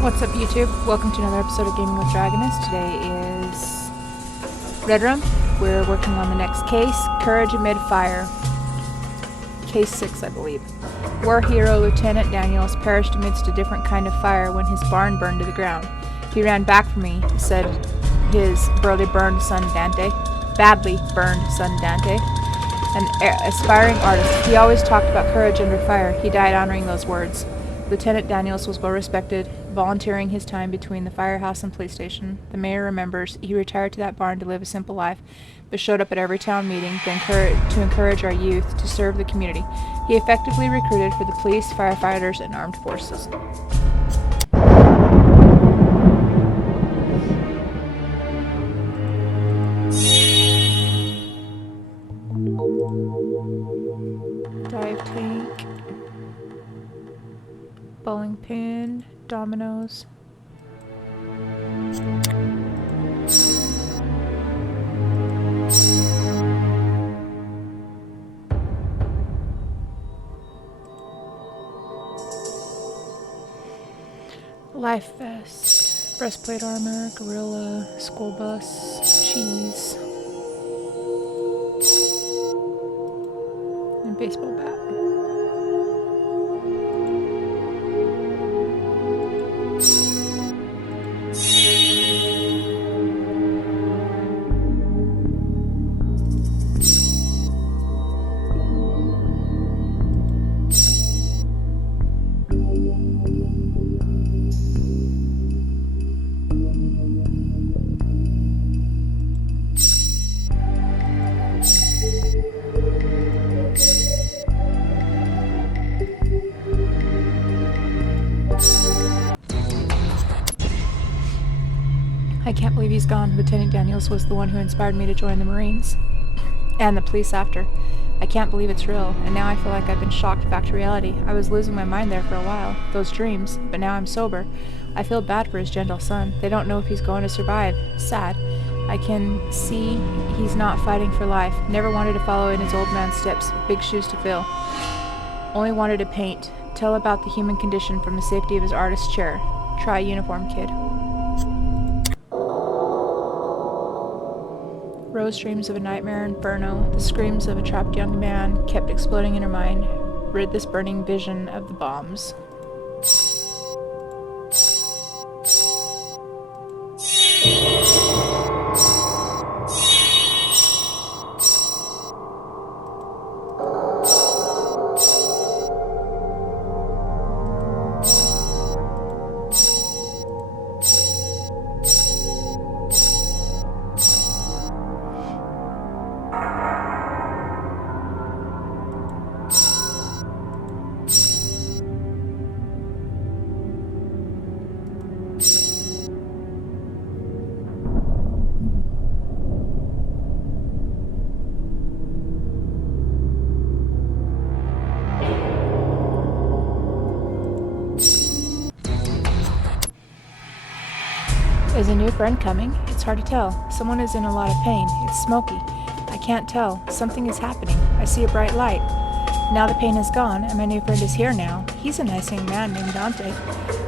What's up, YouTube? Welcome to another episode of Gaming with Dragoness. Today is Redrum. We're working on the next case, Courage Amid Fire. Case 6, I believe. War hero Lieutenant Daniels perished amidst a different kind of fire when his barn burned to the ground. He ran back for me, said his badly burned son Dante. An aspiring artist. He always talked about courage under fire. He died honoring those words. Lieutenant Daniels was well respected, volunteering his time between the firehouse and police station. The mayor remembers he retired to that barn to live a simple life, but showed up at every town meeting to encourage our youth to serve the community. He effectively recruited for the police, firefighters, and armed forces. Dive tank. Bowling pin, dominoes. Life vest, breastplate armor, gorilla, school bus, cheese, and baseball bat. I can't believe he's gone. Lieutenant Daniels was the one who inspired me to join the Marines. And the police after. I can't believe it's real, and now I feel like I've been shocked back to reality. I was losing my mind there for a while. Those dreams. But now I'm sober. I feel bad for his gentle son. They don't know if he's going to survive. Sad. I can see he's not fighting for life. Never wanted to follow in his old man's steps. Big shoes to fill. Only wanted to paint. Tell about the human condition from the safety of his artist's chair. Try uniform, kid. Rose dreams of a nightmare inferno. The screams of a trapped young man kept exploding in her mind. Rid this burning vision of the bombs. Is a new friend coming? It's hard to tell. Someone is in a lot of pain. It's smoky. I can't tell. Something is happening. I see a bright light. Now the pain is gone, and my new friend is here now. He's a nice young man named Dante.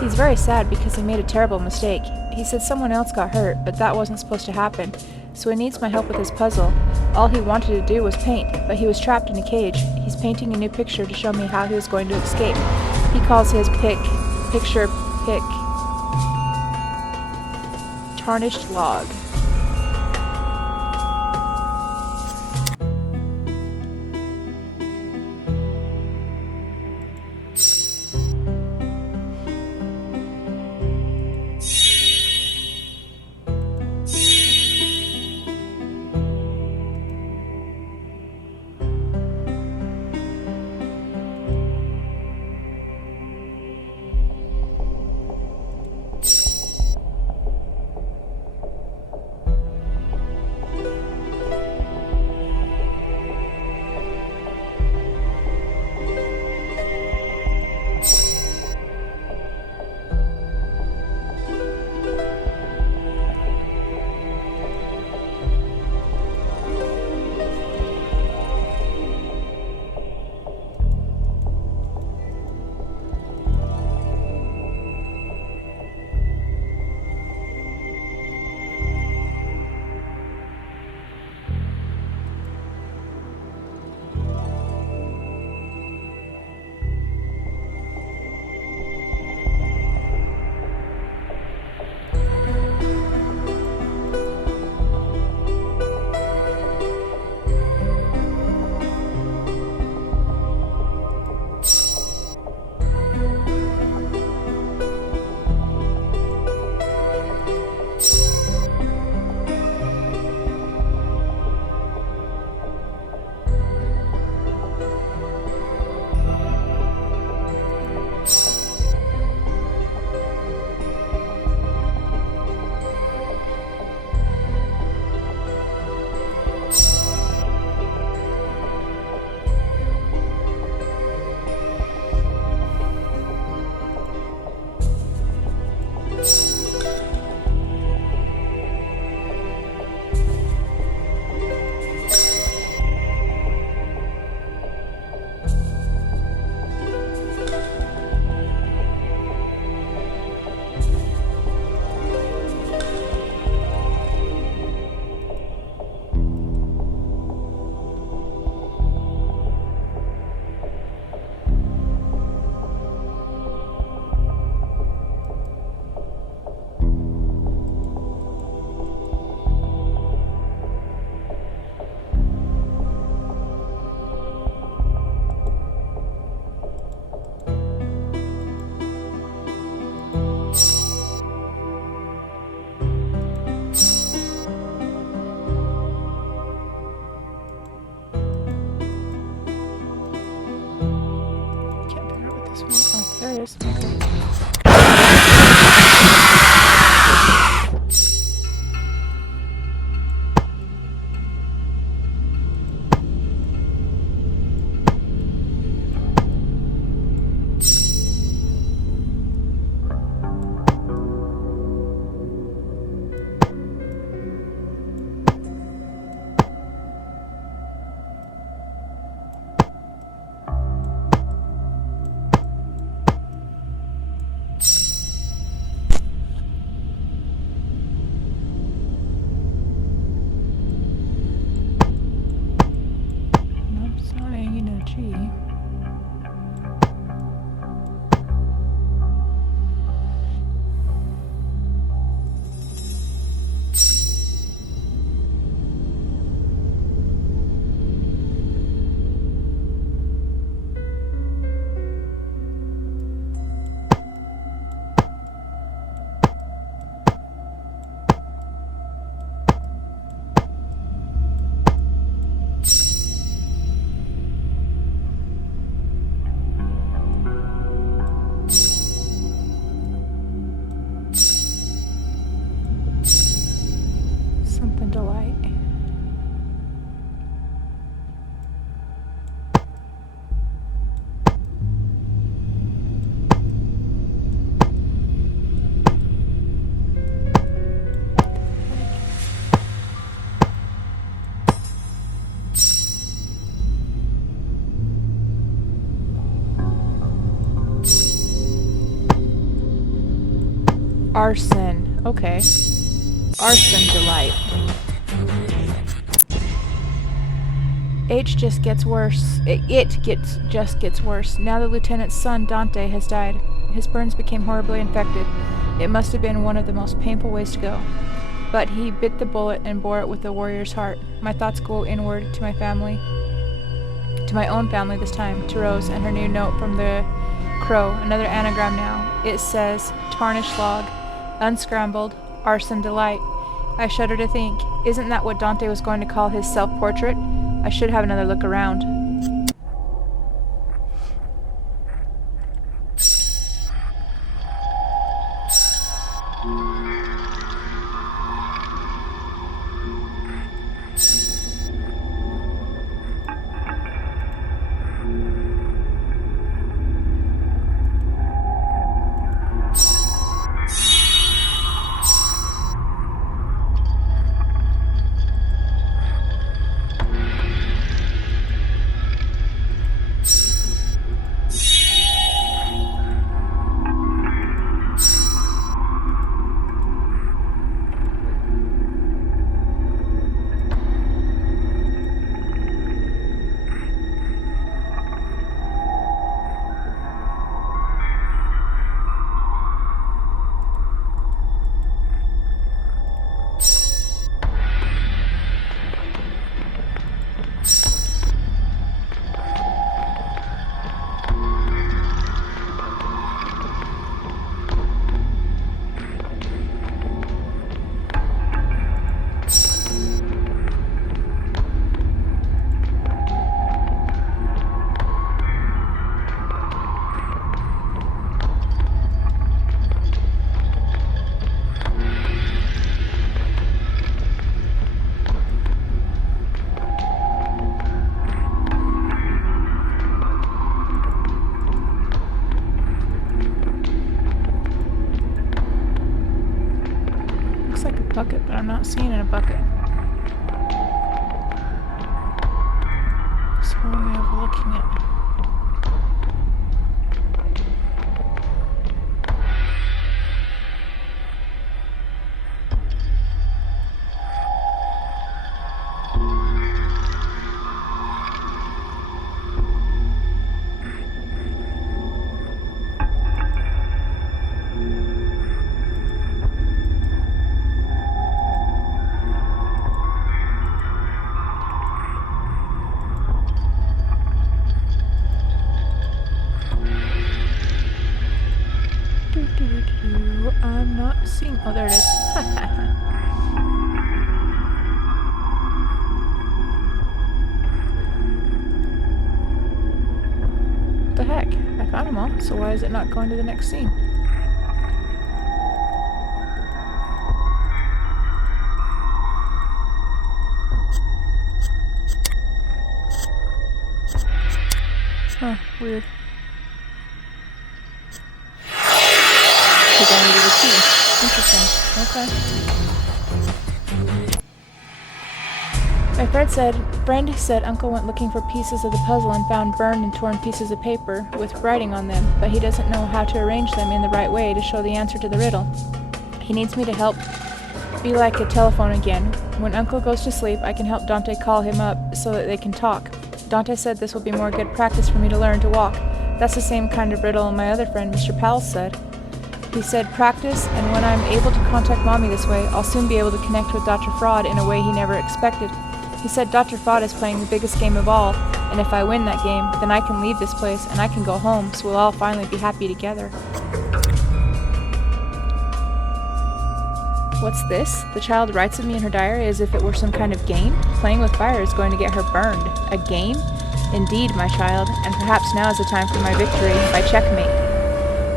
He's very sad because he made a terrible mistake. He said someone else got hurt, but that wasn't supposed to happen. So he needs my help with his puzzle. All he wanted to do was paint, but he was trapped in a cage. He's painting a new picture to show me how he was going to escape. He calls his picture Tarnished Log. it is. Nope, it's not hanging in a tree. Something to light. Arson. Okay. Arson delight. H just gets worse. Just gets worse. Now the lieutenant's son, Dante, has died. His burns became horribly infected. It must have been one of the most painful ways to go. But he bit the bullet and bore it with a warrior's heart. My thoughts go inward to my family. To my own family this time, to Rose and her new note from the Crow. Another anagram now. It says, Tarnished Log, Unscrambled, Arson Delight. I shudder to think, isn't that what Dante was going to call his self-portrait? I should have another look around. Bucket, but I'm not seeing in a bucket. So what am I overlooking it? I'm not seeing. Oh, there it is. What the heck? I found them all, so why is it not going to the next scene? Huh, weird. Because I needed a key. Interesting. Okay. My friend said Uncle went looking for pieces of the puzzle and found burned and torn pieces of paper with writing on them, but he doesn't know how to arrange them in the right way to show the answer to the riddle. He needs me to help be like a telephone again. When Uncle goes to sleep, I can help Dante call him up so that they can talk. Dante said this will be more good practice for me to learn to walk. That's the same kind of riddle my other friend, Mr. Powell, said. He said practice, and when I'm able to contact Mommy this way, I'll soon be able to connect with Dr. Fraud in a way he never expected. He said Dr. Fraud is playing the biggest game of all, and if I win that game, then I can leave this place and I can go home, so we'll all finally be happy together. What's this? The child writes of me in her diary as if it were some kind of game? Playing with fire is going to get her burned. A game? Indeed, my child, and perhaps now is the time for my victory by checkmate.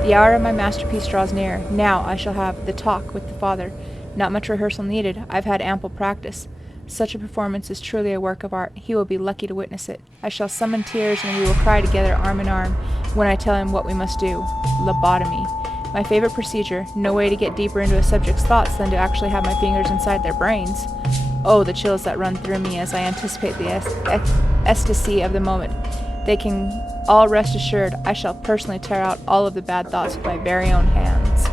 The hour of my masterpiece draws near. Now I shall have the talk with the father. Not much rehearsal needed. I've had ample practice. Such a performance is truly a work of art. He will be lucky to witness it. I shall summon tears and we will cry together arm in arm when I tell him what we must do. Lobotomy. My favorite procedure. No way to get deeper into a subject's thoughts than to actually have my fingers inside their brains. Oh, the chills that run through me as I anticipate the ecstasy of the moment. They can all rest assured I shall personally tear out all of the bad thoughts with my very own hands.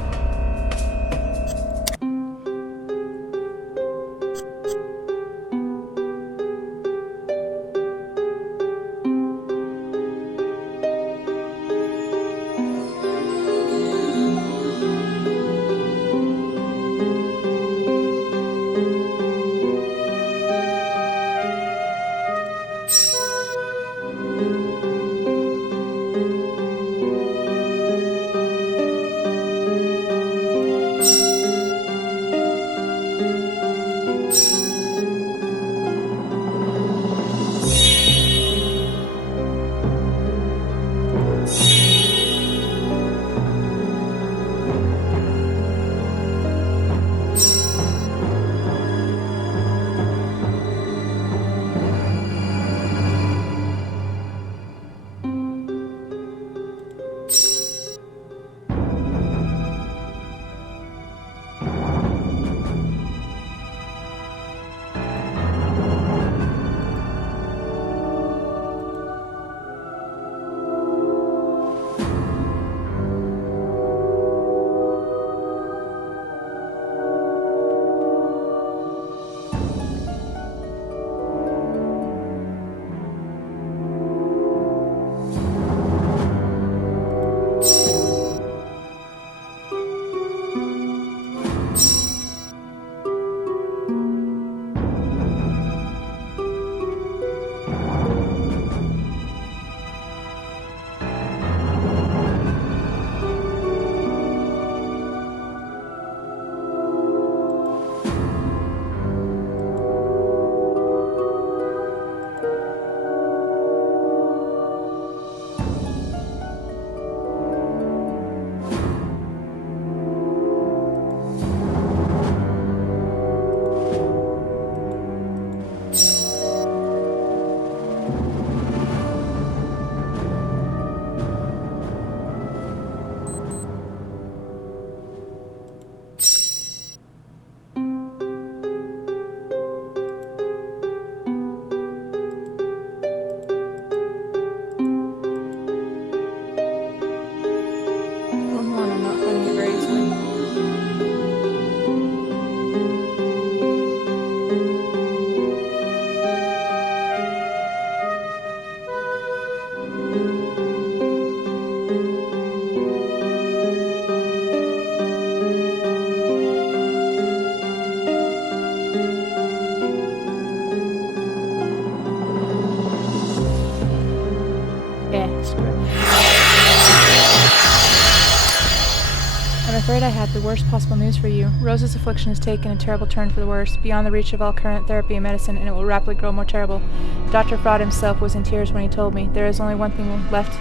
I'm afraid I have the worst possible news for you. Rose's affliction has taken a terrible turn for the worse, beyond the reach of all current therapy and medicine, and it will rapidly grow more terrible. Dr. Fraud himself was in tears when he told me. There is only one thing left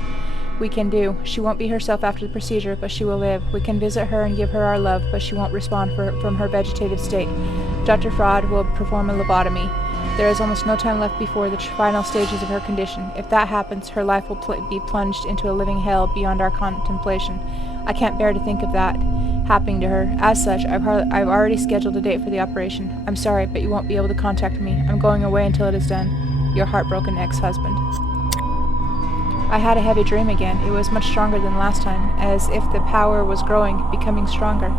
we can do. She won't be herself after the procedure, but she will live. We can visit her and give her our love, but she won't respond from her vegetative state. Dr. Fraud will perform a lobotomy. There is almost no time left before the final stages of her condition. If that happens, her life will be plunged into a living hell beyond our contemplation. I can't bear to think of that happening to her. As such, I've already scheduled a date for the operation. I'm sorry, but you won't be able to contact me. I'm going away until it is done. Your heartbroken ex-husband. I had a heavy dream again. It was much stronger than last time, as if the power was growing, becoming stronger.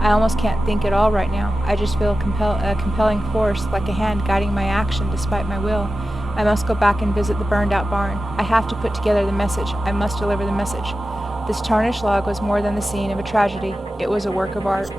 I almost can't think at all right now. I just feel a compelling force, like a hand guiding my action despite my will. I must go back and visit the burned-out barn. I have to put together the message. I must deliver the message. This tarnished log was more than the scene of a tragedy. It was a work of art.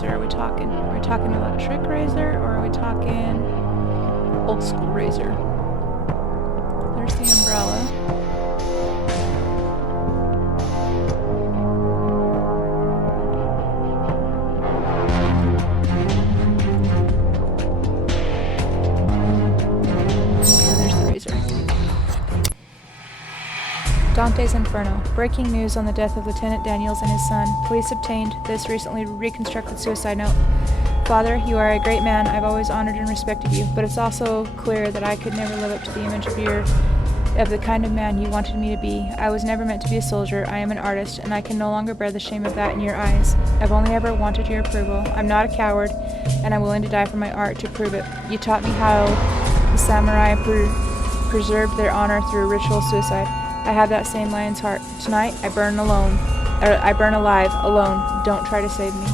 Are we talking? Are we talking electric razor, or are we talking old school razor? There's the umbrella. And there's the razor. Dante's Inferno. Breaking news on the death of Lieutenant Daniels and his son. Police obtained this recently reconstructed suicide note. Father, you are a great man. I've always honored and respected you, but it's also clear that I could never live up to the image of the kind of man you wanted me to be. I was never meant to be a soldier. I am an artist, and I can no longer bear the shame of that in your eyes. I've only ever wanted your approval. I'm not a coward, and I'm willing to die for my art to prove it. You taught me how the samurai preserved their honor through ritual suicide. I have that same lion's heart. Tonight, I burn alive, alone. Don't try to save me.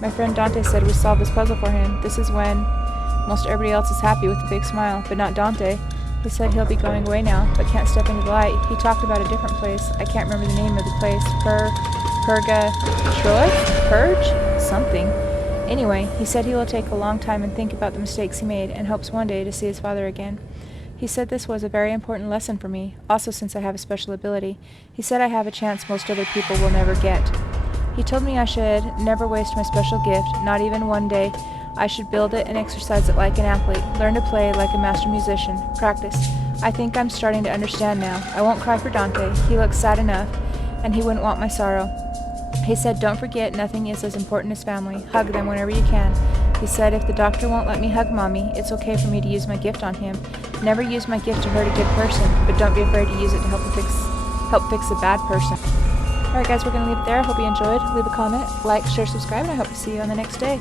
My friend Dante said we solved this puzzle for him. This is when most everybody else is happy with a big smile, but not Dante. He said he'll be going away now, but can't step into the light. He talked about a different place. I can't remember the name of the place. Purge? Something. Anyway, he said he will take a long time and think about the mistakes he made, and hopes one day to see his father again. He said this was a very important lesson for me, also since I have a special ability. He said I have a chance most other people will never get. He told me I should never waste my special gift, not even one day. I should build it and exercise it like an athlete, learn to play like a master musician, practice. I think I'm starting to understand now. I won't cry for Dante. He looks sad enough, and he wouldn't want my sorrow. He said, don't forget, nothing is as important as family. Hug them whenever you can. He said, if the doctor won't let me hug Mommy, it's okay for me to use my gift on him. Never use my gift to hurt a good person, but don't be afraid to use it to help fix a bad person. Alright guys, we're going to leave it there. Hope you enjoyed. Leave a comment, like, share, subscribe, and I hope to see you on the next day.